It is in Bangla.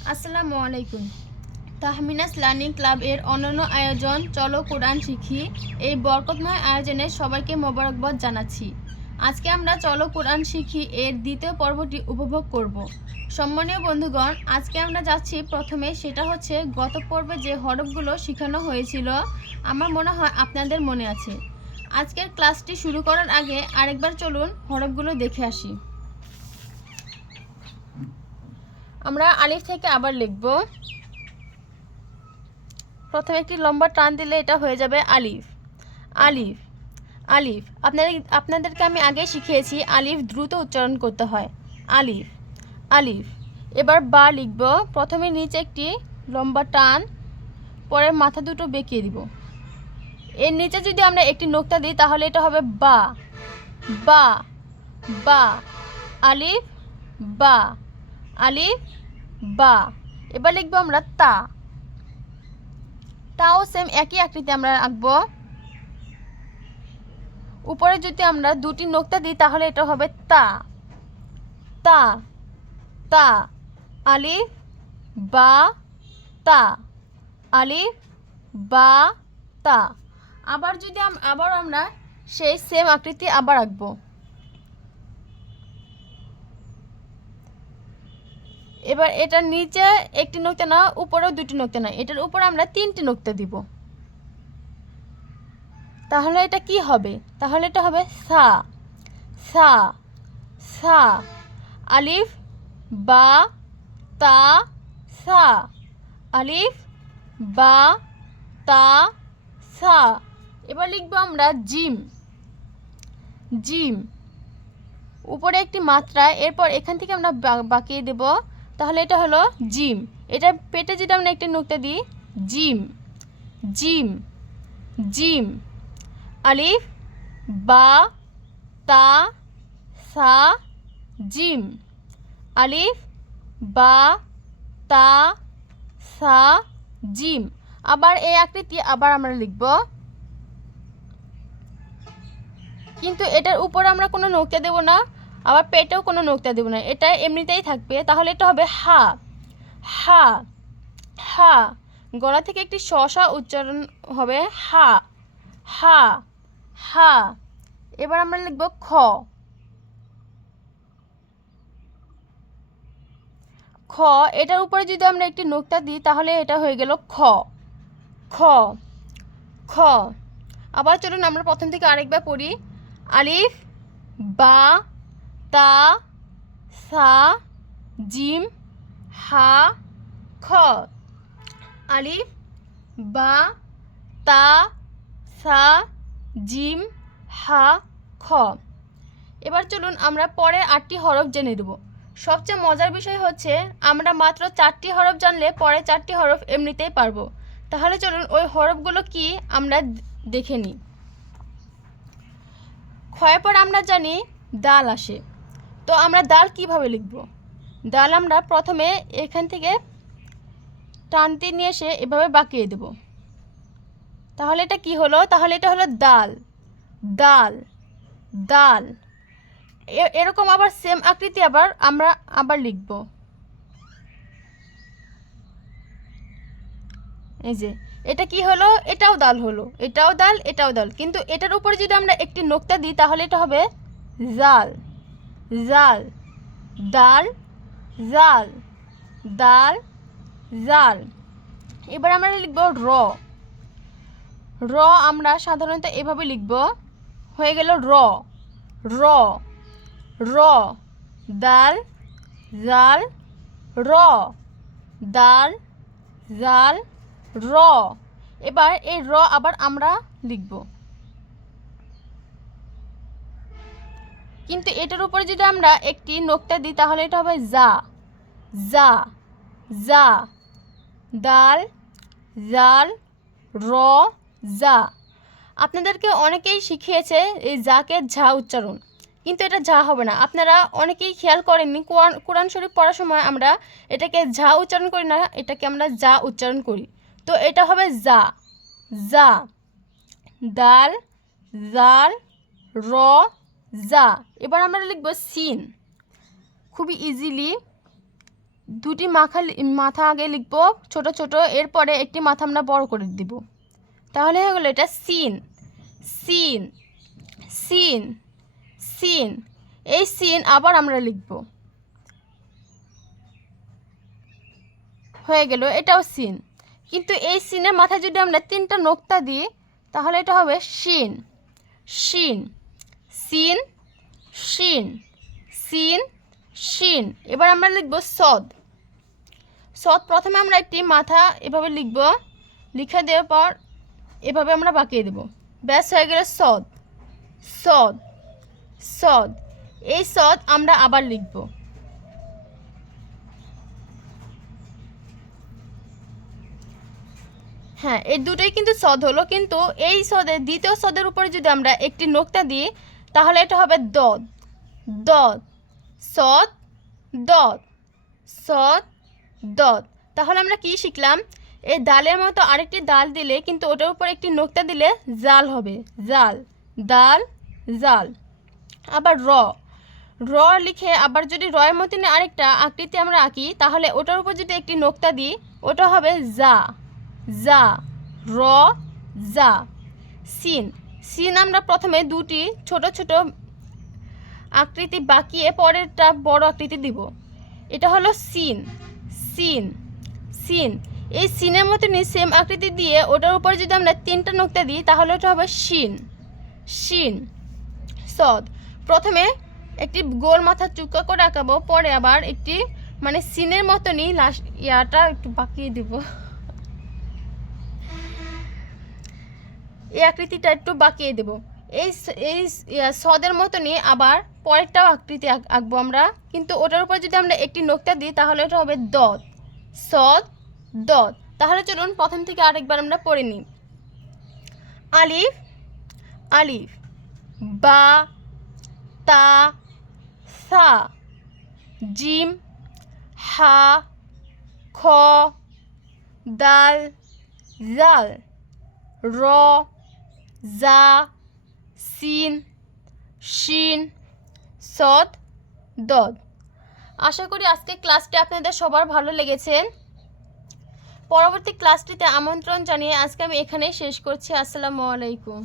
আসসালামু আলাইকুম। তাহমিনাস লার্নিং ক্লাব এর অনন্য আয়োজন চলো কোরআন শিখি, এই বরকতময় আয়োজনে সবাইকে মোবারকবাদ জানাচ্ছি। আজকে আমরা চলো কোরআন শিখি এর দ্বিতীয় পর্বটি উপভোগ করব। সম্মানীয় বন্ধুগণ, আজকে আমরা যাচ্ছি প্রথমে, সেটা হচ্ছে গত পর্বে যে হরফগুলো শেখানো হয়েছিল, আমার মনে হয় আপনাদের মনে আছে। আজকের ক্লাসটি শুরু করার আগে আরেকবার চলুন হরফগুলো দেখে আসি। আমরা আলিফ থেকে আবার লিখব। প্রথমে একটি লম্বা টান দিলে এটা হয়ে যাবে আলিফ। আলিফ আলিফ আপনাদেরকে আমি আগে শিখিয়েছি আলিফ দ্রুত উচ্চারণ করতে হয়। আলিফ আলিফ। এবার বা লিখব। প্রথমে নিচে একটি লম্বা টান, পরে মাথা দুটো বেঁকিয়ে দিব। এর নিচে যদি আমরা একটি নোক্তা দিই তাহলে এটা হবে বা। বা বা। আলিফ বা। আলিফ বা। এবার লিখব আমরা তা। তাও সেম একই আকৃতি আমরা আঁকবো। উপরে যদি আমরা দুটি নোক্তা দিই তাহলে এটা হবে তা। তা তা। আলিফ বা তা। আলিফ বা তা। আবার যদি আবার আমরা সেই সেম আকৃতি আবার আঁকবো। এবার এটার নিচে একটি নোক্তা না, উপরেও দুটি নোক্তা না, এটার উপরে আমরা তিনটি নোক্তা দিব। তাহলে এটা কি হবে? তাহলে এটা হবে সা। সা সা। আলিফ বা তা সা। আলিফ বা তা সা। এবার লিখবো আমরা জিম। জিম। উপরে একটি মাত্রা, এরপর এখান থেকে আমরা বাঁকিয়ে দেব, তাহলে এটা হলো জিম। এটা পেটে যদি আমরা একটি নোক্তা দিই, জিম। Gym gym. আলিফ বা তা সা জিম। আলিফ বা তা সা জিম। আবার এই আকৃতি আবার আমরা লিখব, কিন্তু এটার উপর আমরা কোনো নোক্তা দেব না, আবার পেটেও কোনো নোক্তা দেব না, এটা এমনিতেই থাকবে। তাহলে এটা হবে হা। হা হা। গলা থেকে একটি শসা উচ্চারণ হবে হা। হা হা। এবার আমরা লিখব খ। খ। এটার উপরে যদি আমরা একটি নোক্তা দিই তাহলে এটা হয়ে গেল খ। খ খ। আবার চলুন আমরা প্রথম থেকে আরেকবার পড়ি। আলিফ বা তা সা জিম হা খ। আলিফ বা তা সা জিম হা খ। এবার চলুন আমরা পরের 8টি হরফ জেনে দেব। সবচেয়ে মজার বিষয় হচ্ছে আমরা মাত্র 4টি হরফ জানলে পরের 4টি হরফ এমনিতেই পারবো। তাহলে চলুন ওই হরফগুলো কি আমরা দেখে নিই। ক্ষয়ের পর আমরা জানি দাল আসে, তো আমরা দাল কিভাবে লিখব? দাল আমরা প্রথমে এখান থেকে টানতে নিয়ে এসে এভাবে বাঁকিয়ে দেব। তাহলে এটা কি হলো? তাহলে এটা হলো দাল। দাল দাল। এরকম আবার সেম আকৃতি আমরা আবার লিখব। এই যে এটা কি হলো? এটাও দাল হলো, এটাও দাল, এটাও দাল, কিন্তু এটার উপরে যদি আমরা একটি নোক্তা দিই তাহলে এটা হবে জাল। জাল। দাল জাল। দাল জাল। এবার আমরা লিখব র। র আমরা সাধারণত এভাবে লিখব, হয়ে গেল র। র র। দাল জাল র। দাল জাল র। এবার এই র আবার আমরা লিখব, কিন্তু এটার উপরে যদি আমরা একটি নোক্তা দিই তাহলে এটা হবে জা। জা জা। দাল জাল র জা। আপনাদেরকে অনেকেই শিখিয়েছে এই জাকে ঝা উচ্চারণ, কিন্তু এটা ঝা হবে না। আপনারা অনেকেই খেয়াল করেননি, কোরআন শরীফ পড়ার সময় আমরা এটাকে ঝা উচ্চারণ করি না, এটাকে আমরা যা উচ্চারণ করি। তো এটা হবে জা। জা। দাল জাল র জা। এবার আমরা লিখব সিন। খুবই ইজিলি দুটি মাথা আগে লিখব ছোট ছোট, এরপরে একটি মাথা আমরা বড় করে দিব। তাহলে হয়ে গেলো এটা সিন। Scene scene scene. এই সিন আবার আমরা লিখব, হয়ে গেল এটাও সিন। কিন্তু এই সিনের মাথায় যদি আমরা 3টা নোক্তা দিই তাহলে এটা হবে শিন। শিন সিন শিন সিন শিন। এবার আমরা লিখব সদ। সদ প্রথমে আমরা একটি মাথা এভাবে লিখব, লিখে দেওয়ার পর এভাবে আমরা বাঁকিয়ে দেব, ব্যাস হয়ে গেল সদ। সদ সদ। এই সদ আমরা আবার লিখব, হ্যাঁ এই দুটোই কিন্তু সদ হলো। কিন্তু এই সদের দ্বিতীয় সদের উপরে যদি আমরা একটি নোক্তা দিই তাহলে এটা হবে দদ। দদ সদ দদ সদ দদ। তাহলে আমরা কি শিখলাম, এই দালের মতো আরেকটি দাল দিলে কিন্তু ওটার উপর একটি নোক্তা দিলে জাল হবে, জাল দাল জাল। আবার র, র লিখে আবার যদি রয়ের মতন আরেকটা আকৃতি আমরা আঁকি তাহলে ওটার উপর যদি একটি নোক্তা দিই ওটা হবে জা। জা র জা। সিন, সিন আমরা প্রথমে দুটি ছোট ছোট আকৃতি বাঁকিয়ে পরেরটা বড় আকৃতি দিব, এটা হলো সিন। Scene scene. এই সিনের মতনই সেম আকৃতি দিয়ে ওটার উপর যদি আমরা 3টা নোক্তা দিই তাহলে ওটা হবে শিন। শিন। সদ, প্রথমে একটি গোল মাথা চুক্কা করে আঁকাবো, পরে আবার একটি মানে সিনের মতনই লাস্ট ইয়াটা একটু বাঁকিয়ে দেব, এই আকৃতিটা একটু বাঁকিয়ে দেব। এই এই সদের মতনই আবার পরেরটাও আকৃতি আঁকবো আমরা, কিন্তু ওটার উপর যদি আমরা একটি নোক্তা দিই তাহলে ওটা হবে দদ। সদ দদ। তাহলে চলুন প্রথম থেকে আরেকবার আমরা পড়ে নিই। আলিফ আলিফ, বা তা সা, জিম হা খ দাল জাল, র জা সিন শিন সদ দদ। আশা করি আজকে ক্লাসটি আপনাদের সবার ভালো লেগেছে। পরবর্তী ক্লাসটিতে আমন্ত্রণ জানিয়ে আজকে আমি এখানেই শেষ করছি। আসসালামু আলাইকুম।